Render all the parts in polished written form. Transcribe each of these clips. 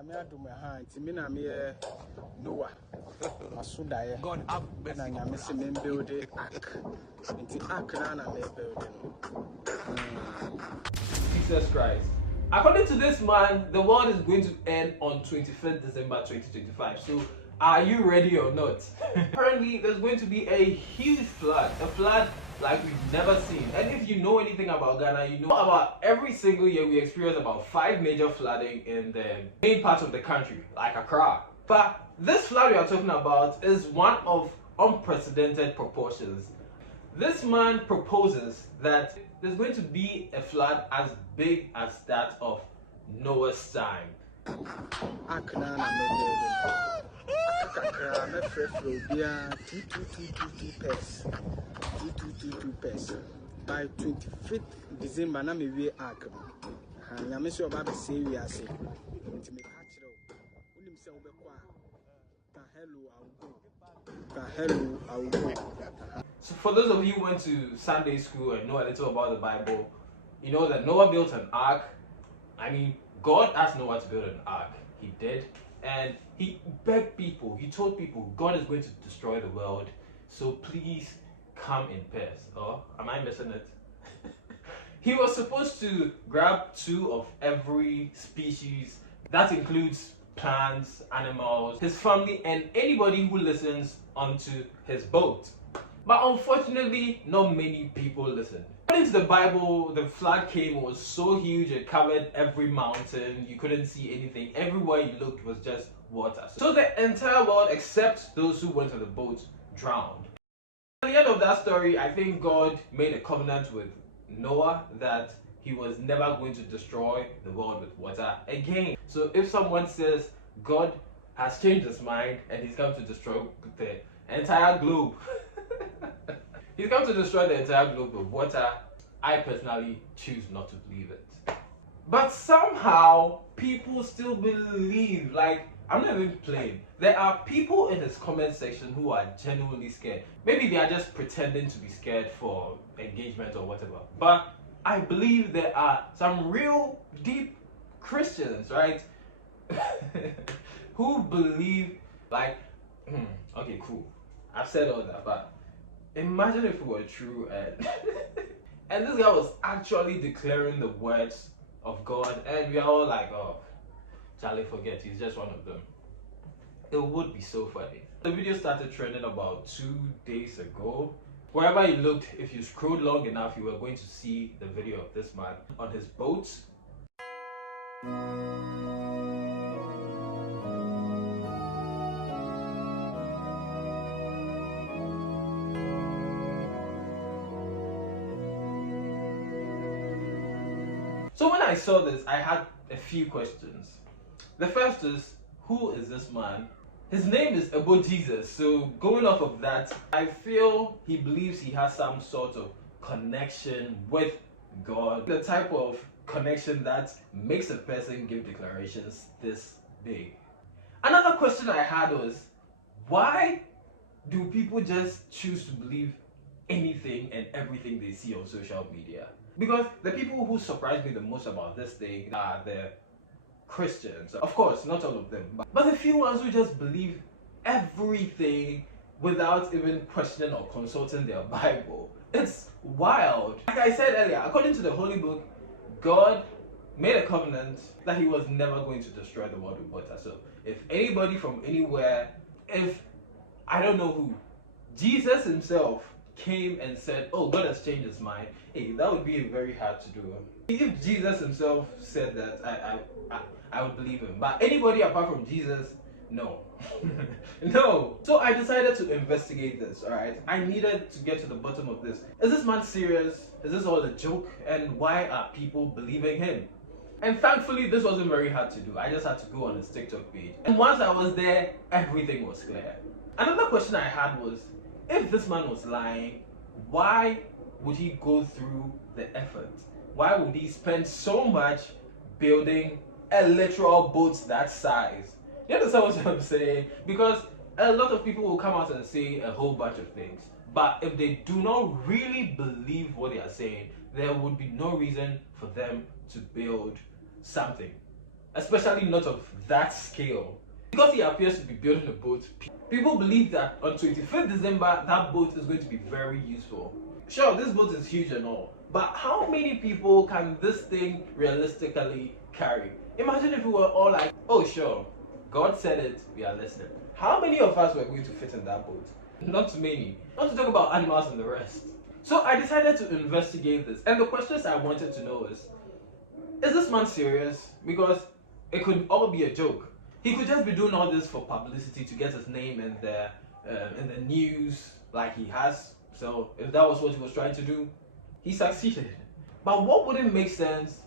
I'm to my hand, Timina me Noah, Masuda, God have been a missing building ark. Into ark, and I'm building. Jesus Christ. According to this man, the world is going to end on 25th December 2025. So, are you ready or not? Apparently, there's going to be a huge flood. A flood like we've never seen. And if you know anything about Ghana, you know about every single year we experience about 5 major flooding in the main part of the country, like Accra. But this flood we are talking about is one of unprecedented proportions. This man proposes that there's going to be a flood as big as that of Noah's time. By 25th December, na me we ark. Na me so ba be say we ase. Nti me ka kire o. Unim se wo be kwa. Ka hello I will go. So for those of you who went to Sunday school and know a little about the Bible, you know that Noah built an ark. I mean, God asked Noah to build an ark. He did. And he begged people, he told people, God is going to destroy the world. So please come in pairs. Oh, am I missing it? He was supposed to grab 2 of every species. That includes plants, animals, his family, and anybody who listens onto his boat. But unfortunately, not many people listened. According to the Bible, the flood came, it was so huge, it covered every mountain, you couldn't see anything. Everywhere you looked was just water. So the entire world, except those who went on the boat, drowned. At the end of that story, I think God made a covenant with Noah that he was never going to destroy the world with water again. So if someone says God has changed his mind and he's come to destroy the entire globe, he's come to destroy the entire globe with water, I personally choose not to believe it. But somehow, people still believe. Like, I'm not even playing. There are people in his comment section who are genuinely scared. Maybe they are just pretending to be scared for engagement or whatever. But I believe there are some real deep Christians, right? Who believe, like, okay, cool. I've said all that, but imagine if it were true and and this guy was actually declaring the words of God, and we are all like, oh, Charlie, forget, he's just one of them. It would be so funny. The video started trending about 2 days ago. Wherever you looked, if you scrolled long enough, you were going to see the video of this man on his boat. So when I saw this, I had a few questions. The first is, who is this man? His name is Ebo Jesus, so going off of that, I feel he believes he has some sort of connection with God. The type of connection that makes a person give declarations this big. Another question I had was, why do people just choose to believe anything and everything they see on social media? Because the people who surprise me the most about this thing are the Christians. Of course, not all of them, but the few ones who just believe everything without even questioning or consulting their Bible. It's wild. Like I said earlier, according to the Holy Book, God made a covenant that he was never going to destroy the world with water. So if anybody from anywhere, if I don't know who, Jesus himself came and said, oh, God has changed his mind, hey, that would be very hard to do. If Jesus himself said that, I would believe him. But anybody apart from Jesus, no. No. So I decided to investigate this, alright? I needed to get to the bottom of this. Is this man serious? Is this all a joke? And why are people believing him? And thankfully, this wasn't very hard to do. I just had to go on his TikTok page. And once I was there, everything was clear. Another question I had was, if this man was lying, why would he go through the effort? Why would he spend so much building a literal boat that size? You understand what I'm saying? Because a lot of people will come out and say a whole bunch of things. But if they do not really believe what they are saying, there would be no reason for them to build something especially not of that scale. Because he appears to be building a boat, people believe that on 25th December, that boat is going to be very useful. Sure, this boat is huge and all, but how many people can this thing realistically carry? Imagine if we were all like, oh sure, God said it, we are listening. How many of us were going to fit in that boat? Not many. Not to talk about animals and the rest. So I decided to investigate this, and the questions I wanted to know is this man serious? Because it could all be a joke. He could just be doing all this for publicity to get his name in the news like he has. So if that was what he was trying to do, he succeeded. But what wouldn't make sense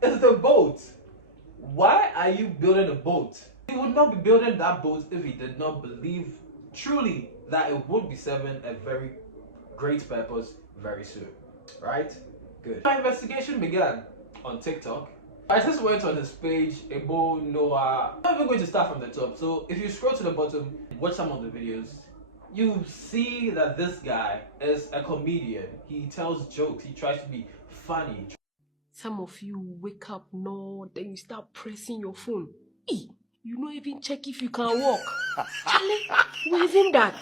is the boat. Why are you building a boat? He would not be building that boat if he did not believe truly that it would be serving a very great purpose very soon. Right? Good. My investigation began on TikTok. I just went on his page, Ebo Noah. I'm not even going to start from the top. So if you scroll to the bottom, watch some of the videos, you see that this guy is a comedian. He tells jokes. He tries to be funny. Some of you wake up, no, then you start pressing your phone. You don't even check if you can walk. Charlie, where isn't that?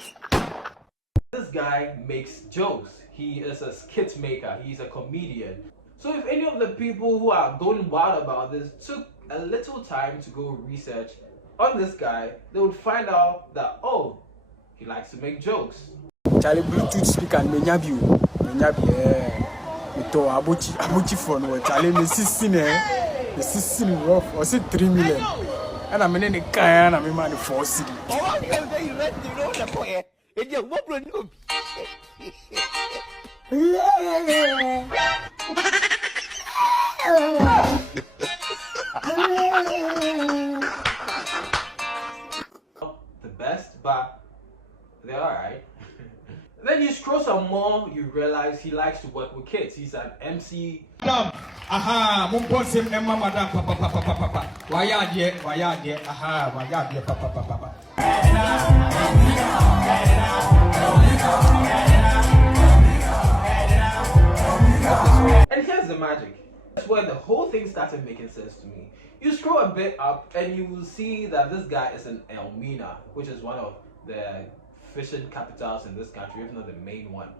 This guy makes jokes. He is a skit maker. He's a comedian. So if any of the people who are going wild about this took a little time to go research on this guy, they would find out that, oh, he likes to make jokes. Charlie Bluetooth speaker menyabi to abuchi phone we Charlie me 16 rough or say 3 million. And I'm in the car and I'm in the 4 city. The best, but they're alright. Then you scroll some more, you realize he likes to work with kids. He's an MC. Madam, aha, mumposim emma madam papa. Waya die, aha, waya die papa. And here's the magic. That's where the whole thing started making sense to me. You scroll a bit up and you will see that this guy is in Elmina, which is one of the fishing capitals in this country, if not the main one.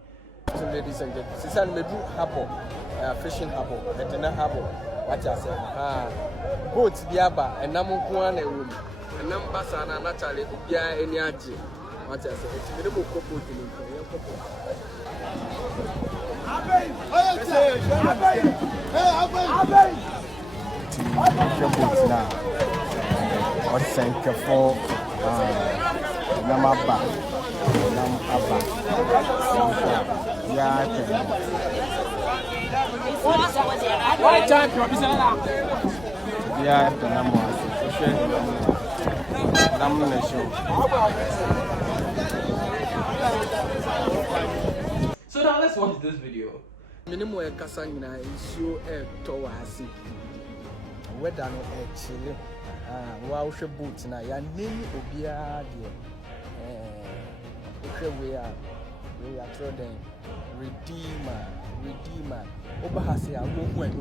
So ladies and gentlemen, this is Medru Harbour, fishing harbour, Medina Harbour. What I say, boats diaba, and Namukuan room, and Nambasana naturally, Bia any aji. What I say, it's a little couple So now let's watch this video. Minimum a casangina is so towasi. Whether no chile, wow, she boots now, your name will be a dear. We are trodden. Redeemer. Obahasi, I won't wait to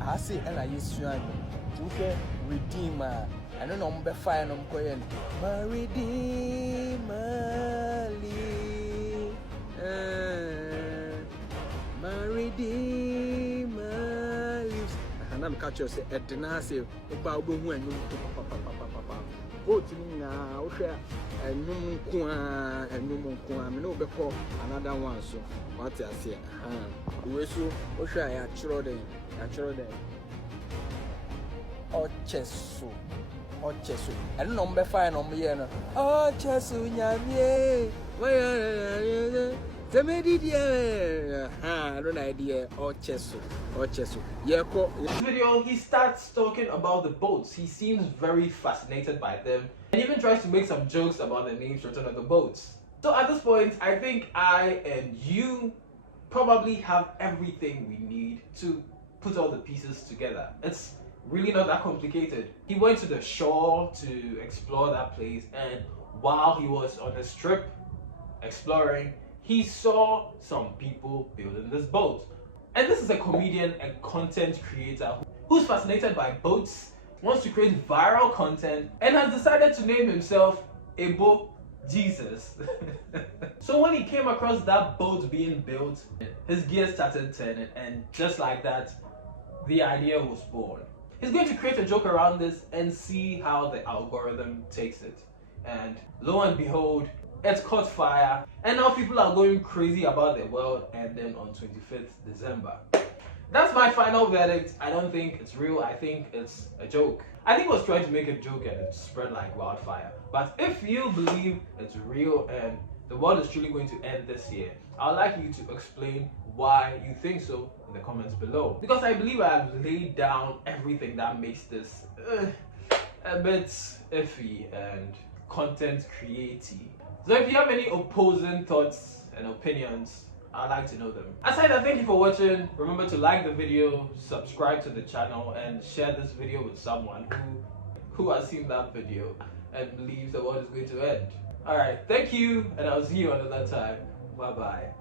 I say, and I used to Redeemer. I don't know, I'm fine, I'm going. My Redeemer, my Redeemer lives. And I'm catching us at the Nasi about when you papa. Voting now, share and no another one. So, what I say, we so, Osha, I children, oh, chesu. And number 5 on me, oh, chesu, yamie, the media, I don't idea, oh, chesu. This video, he starts talking about the boats. He seems very fascinated by them and even tries to make some jokes about the names written on the boats. So at this point, I think I and you probably have everything we need to put all the pieces together. It's really not that complicated. He went to the shore to explore that place, and while he was on his trip exploring, he saw some people building this boat. And this is a comedian and content creator who's fascinated by boats, wants to create viral content, and has decided to name himself Ebo Jesus. So when he came across that boat being built, his gears started turning, and just like that, the idea was born. He's going to create a joke around this and see how the algorithm takes it. And lo and behold, it's caught fire, and now people are going crazy about the world ending on 25th December. That's my final verdict. I don't think it's real. I think it's a joke. I think he was trying to make a joke and it spread like wildfire. But if you believe it's real and the world is truly going to end this year, I'd like you to explain why you think so in the comments below. Because I believe I have laid down everything that makes this a bit iffy and content creaty. So if you have any opposing thoughts and opinions, I'd like to know them. Aside that, thank you for watching. Remember to like the video, subscribe to the channel, and share this video with someone who has seen that video and believes the world is going to end. Alright, thank you, and I'll see you another time. Bye bye.